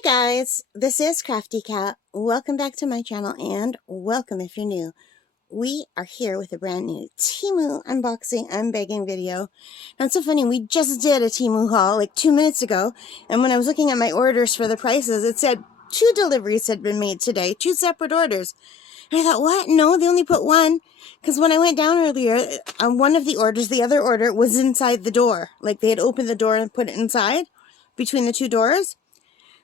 Hi guys, this is Crafty Cat. Welcome back to my channel and welcome if you're new. We are here with a brand new Temu unboxing unbagging video. Now it's so funny, we just did a Temu haul like 2 minutes ago, and when I was looking at my orders for the prices, it said 2 deliveries had been made today, 2 separate orders. And I thought, what? No, they only put 1. Because when I went down earlier, on one of the orders, the other order was inside the door. Like they had opened the door and put it inside between the 2 doors.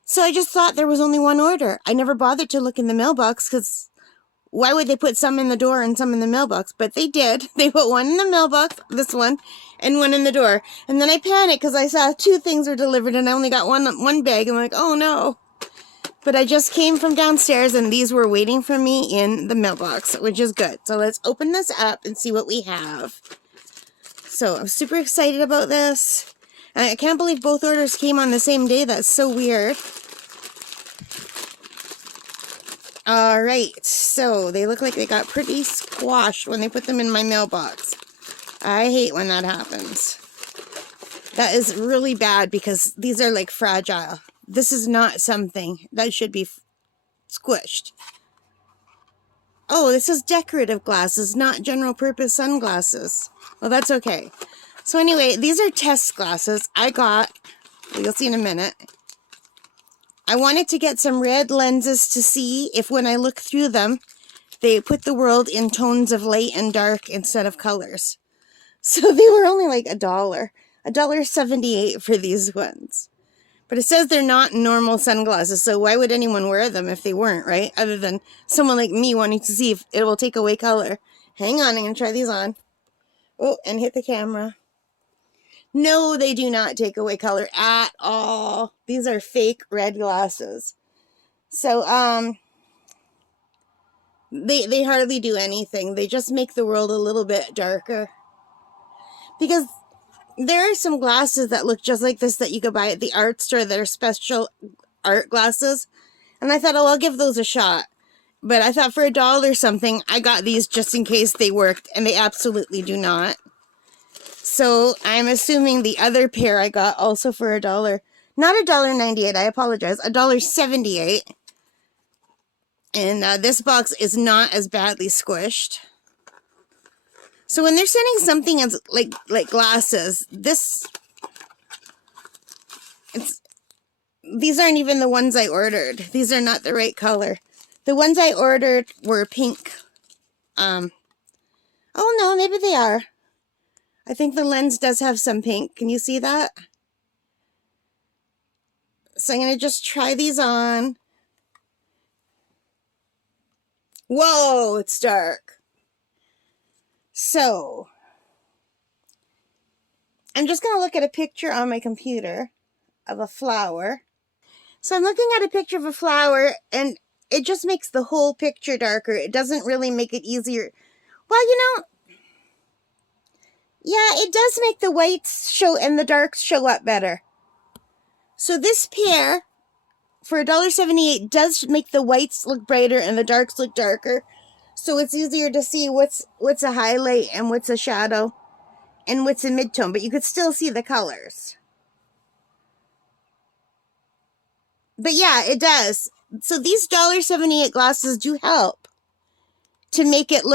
So I just thought there was only 1 order. I never bothered to look in the mailbox because why would they put some in the door and some in the mailbox? But they did. They put 1 in the mailbox, this one, and 1 in the door. And then I panicked because I saw 2 things were delivered and I only got one bag. I'm like, oh no. But I just came from downstairs and these were waiting for me in the mailbox, which is good. So let's open this up and see what we have. So I'm super excited about this. I can't believe both orders came on the same day. That's so weird. Alright, so they look like they got pretty squashed when they put them in my mailbox. I hate when that happens. That is really bad because these are like fragile. This is not something that should be squished. Oh, this is decorative glasses, not general purpose sunglasses. Well, that's okay. So anyway, these are test glasses I got. You'll see in a minute. I wanted to get some red lenses to see if when I look through them, they put the world in tones of light and dark instead of colors. So they were only like $1. $1.78 for these ones. But it says they're not normal sunglasses, so why would anyone wear them if they weren't, right? Other than someone like me wanting to see if it will take away color. Hang on, I'm going to try these on. Oh, and hit the camera. No, they do not take away color at all. These are fake red glasses. So, they hardly do anything. They just make the world a little bit darker. Because there are some glasses that look just like this that you could buy at the art store that are special art glasses. And I thought, oh, I'll give those a shot. But I thought for $1 something, I got these just in case they worked. And they absolutely do not. So I'm assuming the other pair I got also for $1. Not $1.98, I apologize. $1.78. And this box is not as badly squished. So when they're sending something as like glasses, these aren't even the ones I ordered. These are not the right color. The ones I ordered were pink. Oh no, maybe they are. I think the lens does have some pink. Can you see that? So I'm going to just try these on. Whoa, it's dark. So, I'm just going to look at a picture on my computer of a flower. So I'm looking at a picture of a flower and it just makes the whole picture darker. It doesn't really make it easier. Well, you know, yeah, it does make the whites show and the darks show up better. So this pair, for $1.78, does make the whites look brighter and the darks look darker. So it's easier to see what's a highlight and what's a shadow and what's a midtone. But you could still see the colors. But yeah, it does. So these $1.78 glasses do help to make it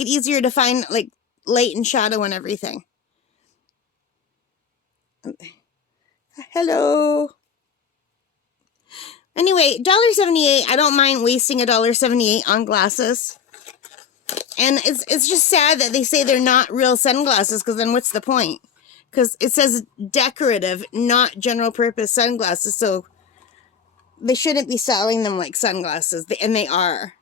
easier to find like light and shadow and everything. Hello. Anyway, $1.78, I don't mind wasting $1.78 on glasses. And it's just sad that they say they're not real sunglasses, because then what's the point? Because it says decorative, not general purpose sunglasses, so they shouldn't be selling them like sunglasses, and they are.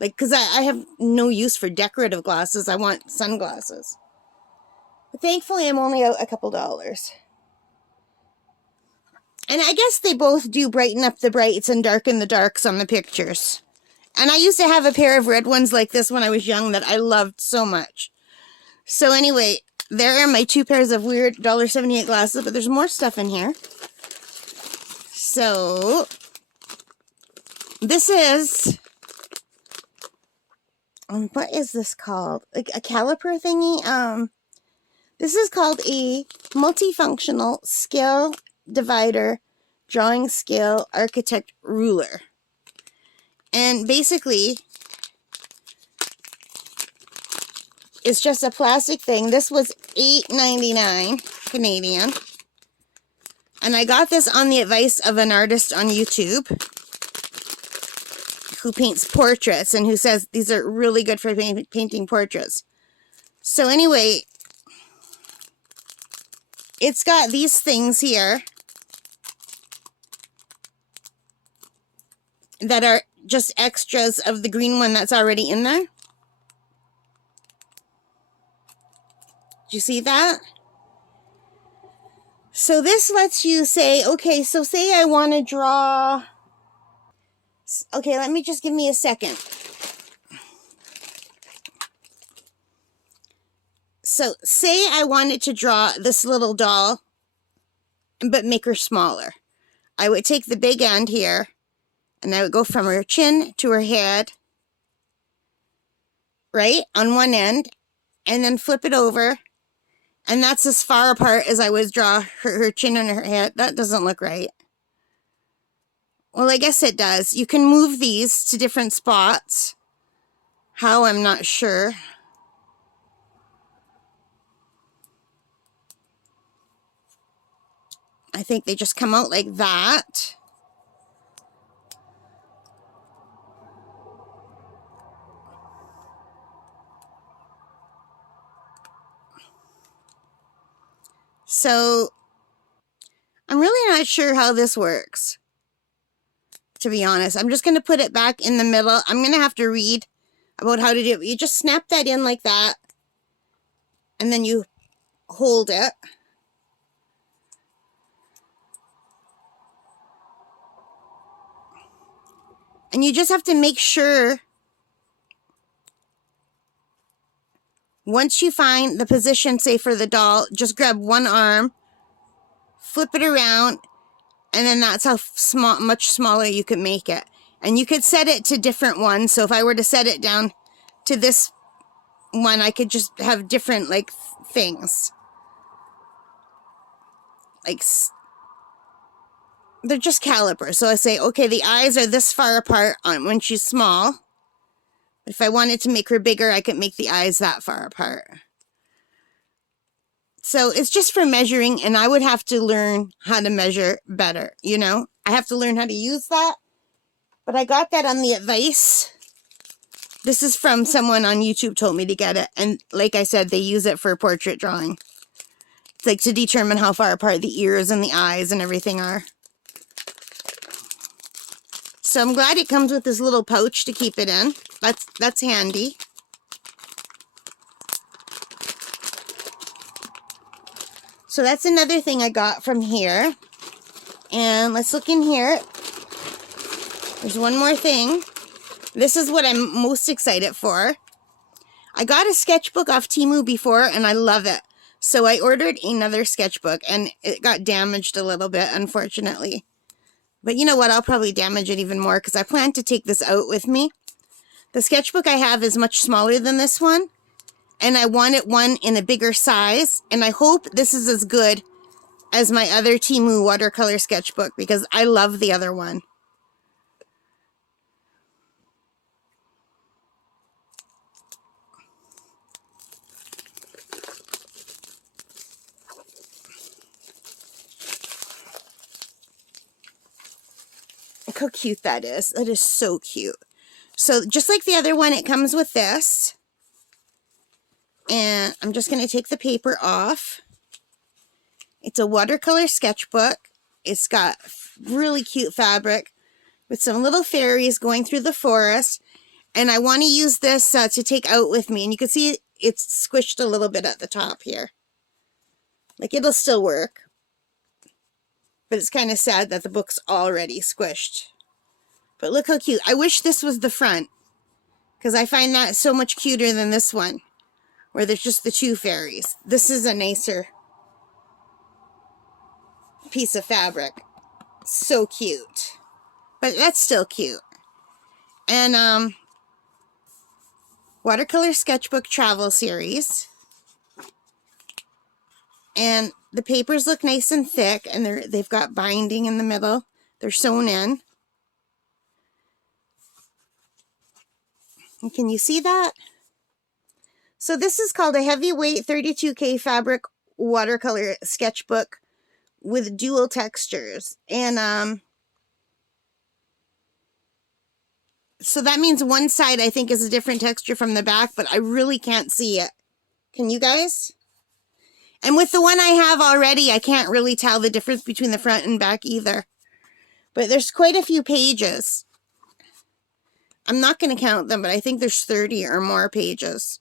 Like, because I have no use for decorative glasses, I want sunglasses. But thankfully, I'm only out a couple dollars. And I guess they both do brighten up the brights and darken the darks on the pictures. And I used to have a pair of red ones like this when I was young that I loved so much. So anyway, there are my 2 pairs of weird $1.78 glasses, but there's more stuff in here. So, this is, what is this called? Like a caliper thingy? This is called a multifunctional scale divider drawing scale architect ruler. And basically, it's just a plastic thing. This was $8.99 Canadian. And I got this on the advice of an artist on YouTube who paints portraits and who says these are really good for painting portraits. So anyway, it's got these things here that are just extras of the green one that's already in there. Do you see that? So this lets you say, okay, so say I want to draw. Okay, let me just give me a second. So say I wanted to draw this little doll, but make her smaller. I would take the big end here, and I would go from her chin to her head, right, on one end, and then flip it over, and that's as far apart as I would draw her chin and her head. That doesn't look right. Well, I guess it does. You can move these to different spots. How, I'm not sure. I think they just come out like that. So, I'm really not sure how this works, to be honest. I'm just going to put it back in the middle. I'm going to have to read about how to do it. You just snap that in like that, and then you hold it. And you just have to make sure, once you find the position, say for the doll, just grab one arm, flip it around, and then that's how much smaller you can make it. And you could set it to different ones. So if I were to set it down to this one, I could just have different like things. Like, they're just calipers. So I say, okay, the eyes are this far apart on when she's small. If I wanted to make her bigger, I could make the eyes that far apart. So it's just for measuring, and I would have to learn how to measure better, you know? I have to learn how to use that. But I got that on the advice. This is from someone on YouTube told me to get it. And like I said, they use it for portrait drawing. It's like to determine how far apart the ears and the eyes and everything are. So I'm glad it comes with this little pouch to keep it in. That's handy. So that's another thing I got from here. And let's look in here. There's one more thing. This is what I'm most excited for. I got a sketchbook off Temu before, and I love it. So I ordered another sketchbook, and it got damaged a little bit, unfortunately. But you know what? I'll probably damage it even more because I plan to take this out with me. The sketchbook I have is much smaller than this one, and I wanted one in a bigger size, and I hope this is as good as my other Temu watercolor sketchbook because I love the other one. Look how cute that is. That is so cute. So just like the other one, it comes with this. And I'm just going to take the paper off. It's a watercolor sketchbook. It's got really cute fabric with some little fairies going through the forest. And I want to use this to take out with me. And you can see it's squished a little bit at the top here. Like, it'll still work. But it's kind of sad that the book's already squished. But look how cute. I wish this was the front, because I find that so much cuter than this one, where there's just the two fairies. This is a nicer piece of fabric. So cute. But that's still cute. And, watercolor sketchbook travel series. And the papers look nice and thick, and they've got binding in the middle. They're sewn in. And can you see that? So this is called a heavyweight 32K fabric watercolor sketchbook with dual textures. And so that means one side I think is a different texture from the back, but I really can't see it. Can you guys? And with the one I have already, I can't really tell the difference between the front and back either. But there's quite a few pages. I'm not going to count them, but I think there's 30 or more pages.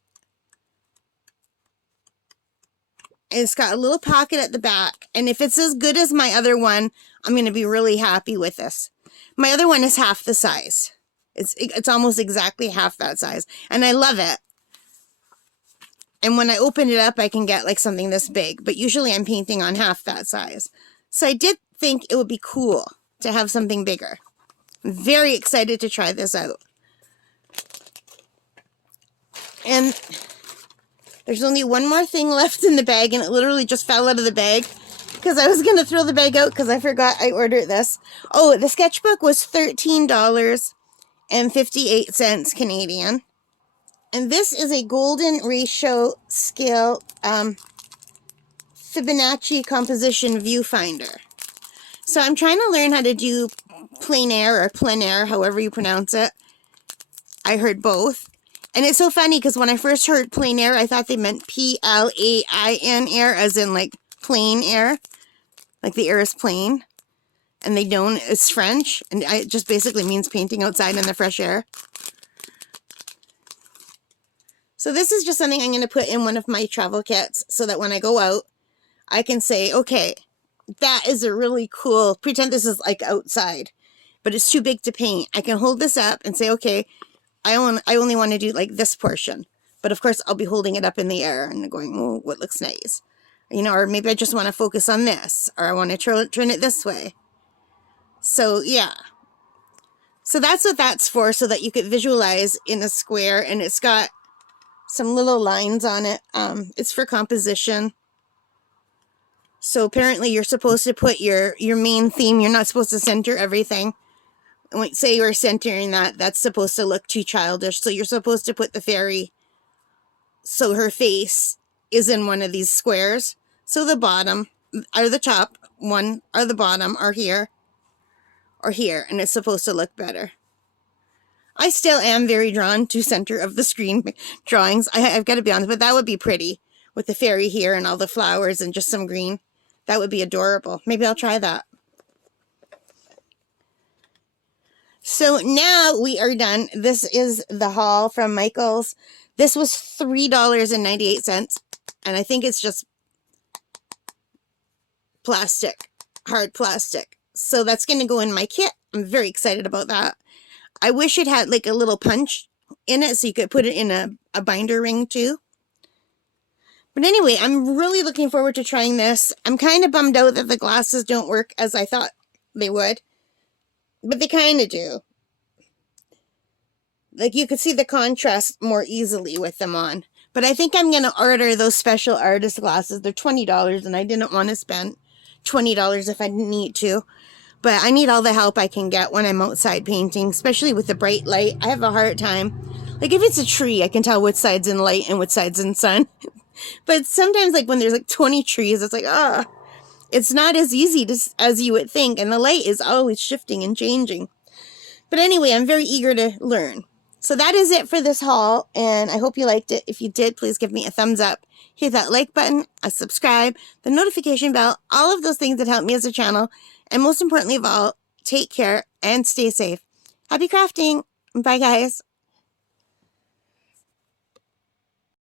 It's got a little pocket at the back. And if it's as good as my other one, I'm going to be really happy with this. My other one is half the size. It's almost exactly half that size. And I love it. And when I open it up, I can get like something this big. But usually I'm painting on half that size. So I did think it would be cool to have something bigger. I'm very excited to try this out. And there's only one more thing left in the bag, and it literally just fell out of the bag because I was going to throw the bag out because I forgot I ordered this. Oh, the sketchbook was $13.58 Canadian. And this is a golden ratio scale Fibonacci composition viewfinder. So I'm trying to learn how to do plein air or plein air, however you pronounce it. I heard both. And it's so funny because when I first heard plein air, I thought they meant P-L-A-I-N air, as in like plain air. Like the air is plain. And they don't, it's French. And it just basically means painting outside in the fresh air. So this is just something I'm going to put in one of my travel kits so that when I go out, I can say, okay, that is a really cool, pretend this is like outside, but it's too big to paint. I can hold this up and say, okay, I only want to do like this portion. But of course, I'll be holding it up in the air and going, oh, what looks nice? You know, or maybe I just want to focus on this, or I want to turn it this way. So yeah. So that's what that's for, so that you could visualize in a square, and it's got some little lines on it. It's for composition. So apparently you're supposed to put your main theme. You're not supposed to center everything. And say you're centering that, that's supposed to look too childish. So you're supposed to put the fairy so her face is in one of these squares. So the bottom or the top one or the bottom are here or here. And it's supposed to look better. I still am very drawn to center of the screen drawings. I've got to be honest, but that would be pretty with the fairy here and all the flowers and just some green. That would be adorable. Maybe I'll try that. So now we are done. This is the haul from Michael's. This was $3.98, and I think it's just plastic, hard plastic. So that's going to go in my kit. I'm very excited about that. I wish it had like a little punch in it so you could put it in a binder ring too. But anyway, I'm really looking forward to trying this. I'm kind of bummed out that the glasses don't work as I thought they would. But they kind of do. Like you could see the contrast more easily with them on. But I think I'm going to order those special artist glasses. They're $20 and I didn't want to spend $20 if I didn't need to. But I need all the help I can get when I'm outside painting, especially with the bright light. I have a hard time. Like if it's a tree, I can tell which side's in light and which side's in sun. But sometimes like when there's like 20 trees, it's like, it's not as easy as you would think. And the light is always shifting and changing. But anyway, I'm very eager to learn. So that is it for this haul. And I hope you liked it. If you did, please give me a thumbs up. Hit that like button, a subscribe, the notification bell, all of those things that help me as a channel. And most importantly of all, take care and stay safe. Happy crafting. Bye, guys.